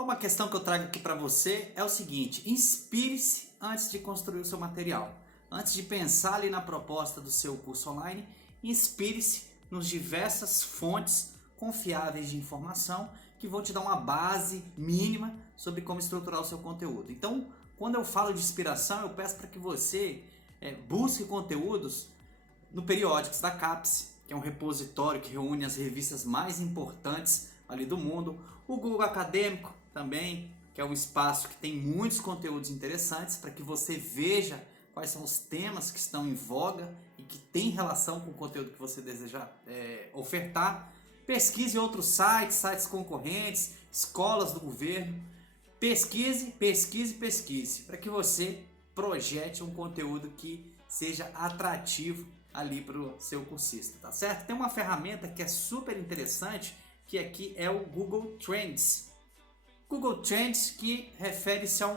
Então, uma questão que eu trago aqui para você é o seguinte: inspire-se antes de construir o seu material. Antes de pensar ali na proposta do seu curso online, inspire-se nos diversas fontes confiáveis de informação que vão te dar uma base mínima sobre como estruturar o seu conteúdo. Então, quando eu falo de inspiração, eu peço para que você busque conteúdos no Periódicos da CAPES, que é um repositório que reúne as revistas mais importantes ali do mundo. O Google Acadêmico também, que é um espaço que tem muitos conteúdos interessantes para que você veja quais são os temas que estão em voga e que tem relação com o conteúdo que você deseja ofertar. Pesquise outros sites, sites concorrentes, escolas do governo. Pesquise, pesquise, pesquise, para que você projete um conteúdo que seja atrativo ali para o seu cursista, tá certo? Tem uma ferramenta que é super interessante, que aqui é o Google Trends. Google Trends, que refere-se a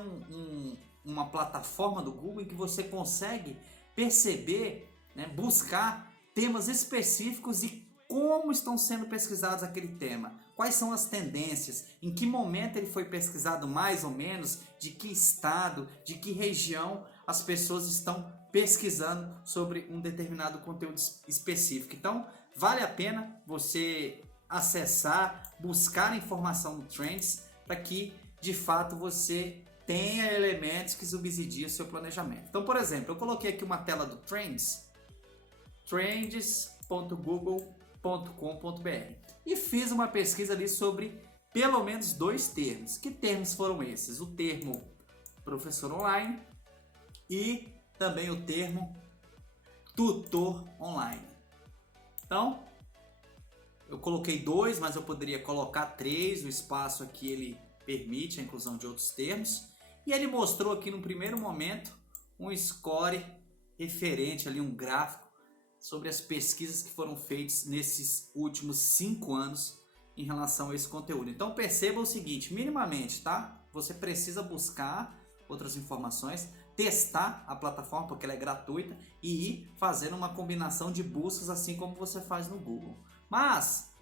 uma plataforma do Google em que você consegue perceber, buscar temas específicos e como estão sendo pesquisados aquele tema, quais são as tendências, em que momento ele foi pesquisado mais ou menos, de que estado, de que região as pessoas estão pesquisando sobre um determinado conteúdo específico. Então, vale a pena você acessar, buscar informação no Trends, para que de fato você tenha elementos que subsidiem o seu planejamento. Então, por exemplo, eu coloquei aqui uma tela do Trends, trends.google.com.br, e fiz uma pesquisa ali sobre pelo menos 2 termos. Que termos foram esses? O termo professor online e também o termo tutor online. Então, eu coloquei 2, mas eu poderia colocar 3. O espaço aqui ele permite a inclusão de outros termos. E ele mostrou aqui no primeiro momento um score referente ali, um gráfico sobre as pesquisas que foram feitas nesses últimos 5 anos em relação a esse conteúdo. Então perceba o seguinte, minimamente, tá? Você precisa buscar outras informações, testar a plataforma porque ela é gratuita e ir fazendo uma combinação de buscas assim como você faz no Google. Mas,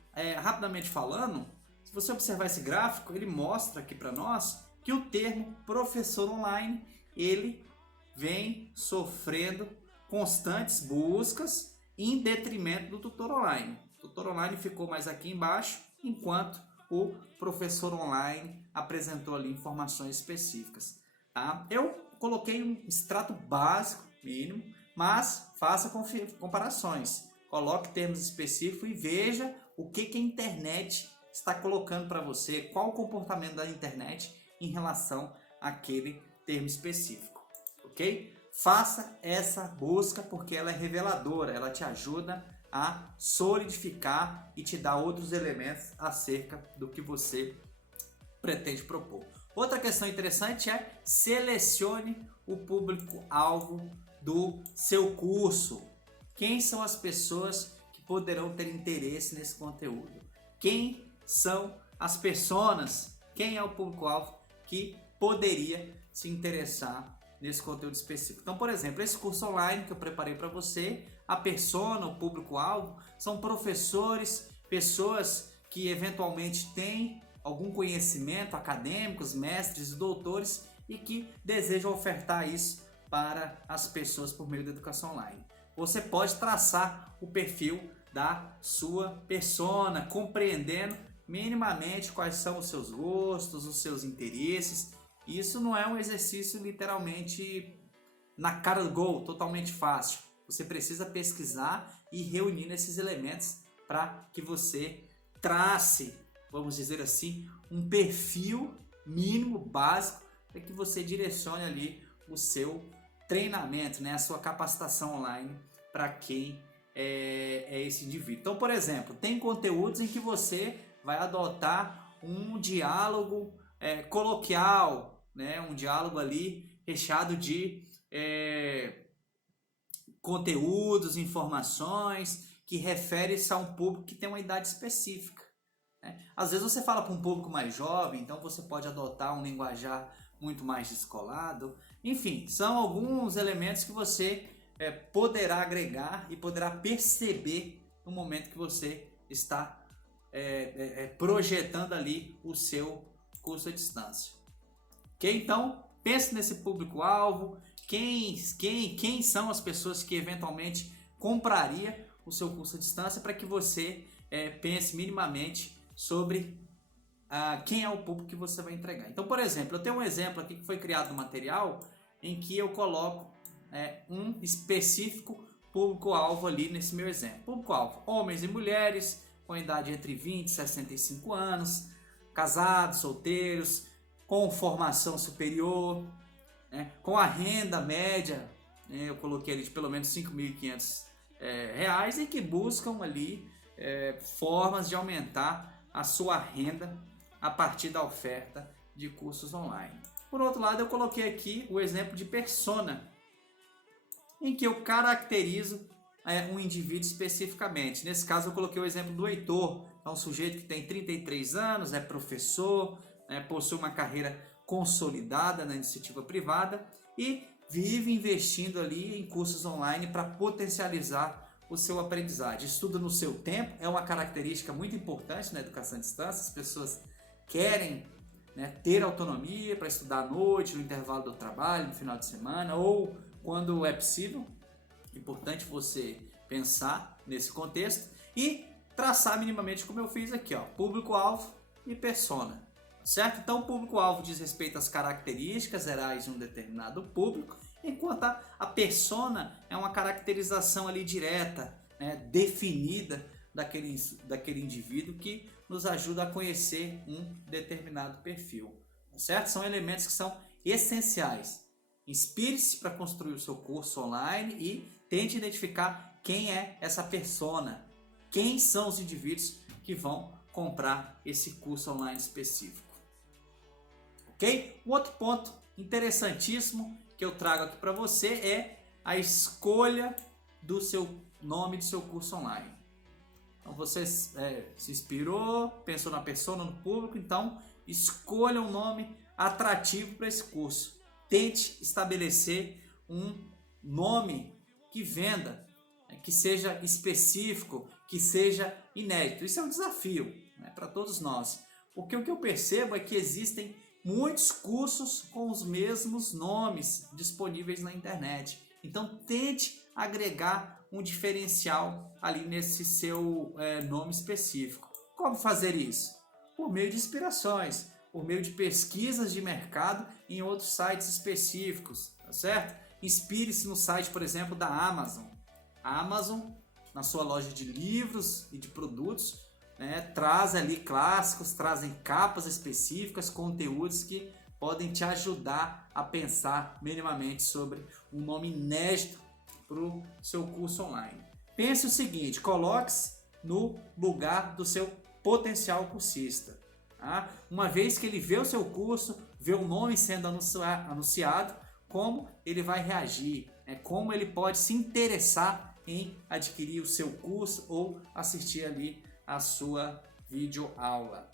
rapidamente falando, se você observar esse gráfico, ele mostra aqui para nós que o termo professor online, ele vem sofrendo constantes buscas em detrimento do tutor online. O tutor online ficou mais aqui embaixo, enquanto o professor online apresentou ali informações específicas. Tá? Eu coloquei um extrato básico, mínimo, mas faça comparações. Coloque termos específicos e veja o que a internet está colocando para você, qual o comportamento da internet em relação àquele termo específico, ok? Faça essa busca porque ela é reveladora, ela te ajuda a solidificar e te dá outros elementos acerca do que você pretende propor. Outra questão interessante é selecione o público-alvo do seu curso. Quem são as pessoas que poderão ter interesse nesse conteúdo? Quem são as personas? Quem é o público-alvo que poderia se interessar nesse conteúdo específico? Então, por exemplo, esse curso online que eu preparei para você, a persona, o público-alvo, são professores, pessoas que eventualmente têm algum conhecimento, acadêmicos, mestres e doutores, e que desejam ofertar isso para as pessoas por meio da educação online. Você pode traçar o perfil da sua persona, compreendendo minimamente quais são os seus gostos, os seus interesses. Isso não é um exercício literalmente na cara do gol, totalmente fácil. Você precisa pesquisar e reunir esses elementos para que você trace, vamos dizer assim, um perfil mínimo, básico, para que você direcione ali o seu treinamento, a sua capacitação online para quem é esse indivíduo. Então, por exemplo, tem conteúdos em que você vai adotar um diálogo coloquial, um diálogo ali recheado de conteúdos, informações que referem-se a um público que tem uma idade específica. Às vezes você fala para um público mais jovem, então você pode adotar um linguajar muito mais descolado. Enfim, são alguns elementos que você poderá agregar e poderá perceber no momento que você está projetando ali o seu curso à distância. Ok? Então, pense nesse público-alvo, quem são as pessoas que eventualmente compraria o seu curso à distância, para que você pense minimamente sobre quem é o público que você vai entregar. Então, por exemplo, eu tenho um exemplo aqui que foi criado no material em que eu coloco um específico público-alvo ali nesse meu exemplo. Público-alvo: homens e mulheres com idade entre 20 e 65 anos, casados, solteiros, com formação superior, com a renda média, eu coloquei ali de pelo menos R$ 5.500 reais, e que buscam ali formas de aumentar a sua renda a partir da oferta de cursos online. Por outro lado, eu coloquei aqui o exemplo de persona, em que eu caracterizo um indivíduo especificamente. Nesse caso, eu coloquei o exemplo do Heitor. É um sujeito que tem 33 anos, é professor, possui uma carreira consolidada na iniciativa privada e vive investindo ali em cursos online para potencializar o seu aprendizagem. Estuda no seu tempo, é uma característica muito importante na educação à distância. As pessoas querem ter autonomia para estudar à noite, no intervalo do trabalho, no final de semana ou quando é possível. Importante você pensar nesse contexto e traçar minimamente, como eu fiz aqui, público-alvo e persona, certo? Então, o público-alvo diz respeito às características gerais de um determinado público, enquanto a persona é uma caracterização ali direta, definida daquele indivíduo, que nos ajuda a conhecer um determinado perfil, certo? São elementos que são essenciais. Inspire-se para construir o seu curso online e tente identificar quem é essa persona, quem são os indivíduos que vão comprar esse curso online específico. Ok? Um outro ponto interessantíssimo que eu trago aqui para você é a escolha do seu nome do seu curso online. Então você se inspirou, pensou na persona, no público, então escolha um nome atrativo para esse curso. Tente estabelecer um nome que venda, que seja específico, que seja inédito. Isso é um desafio para todos nós, porque o que eu percebo é que existem muitos cursos com os mesmos nomes disponíveis na internet. Então tente agregar um diferencial ali nesse seu nome específico. Como fazer isso? Por meio de inspirações, por meio de pesquisas de mercado em outros sites específicos, tá certo? Inspire-se no site, por exemplo, da Amazon. A Amazon, na sua loja de livros e de produtos, traz ali clássicos, trazem capas específicas, conteúdos que podem te ajudar a pensar minimamente sobre um nome inédito para o seu curso online. Pense o seguinte: coloque-se no lugar do seu potencial cursista. Uma vez que ele vê o seu curso, vê o nome sendo anunciado, como ele vai reagir, como ele pode se interessar em adquirir o seu curso ou assistir ali a sua videoaula.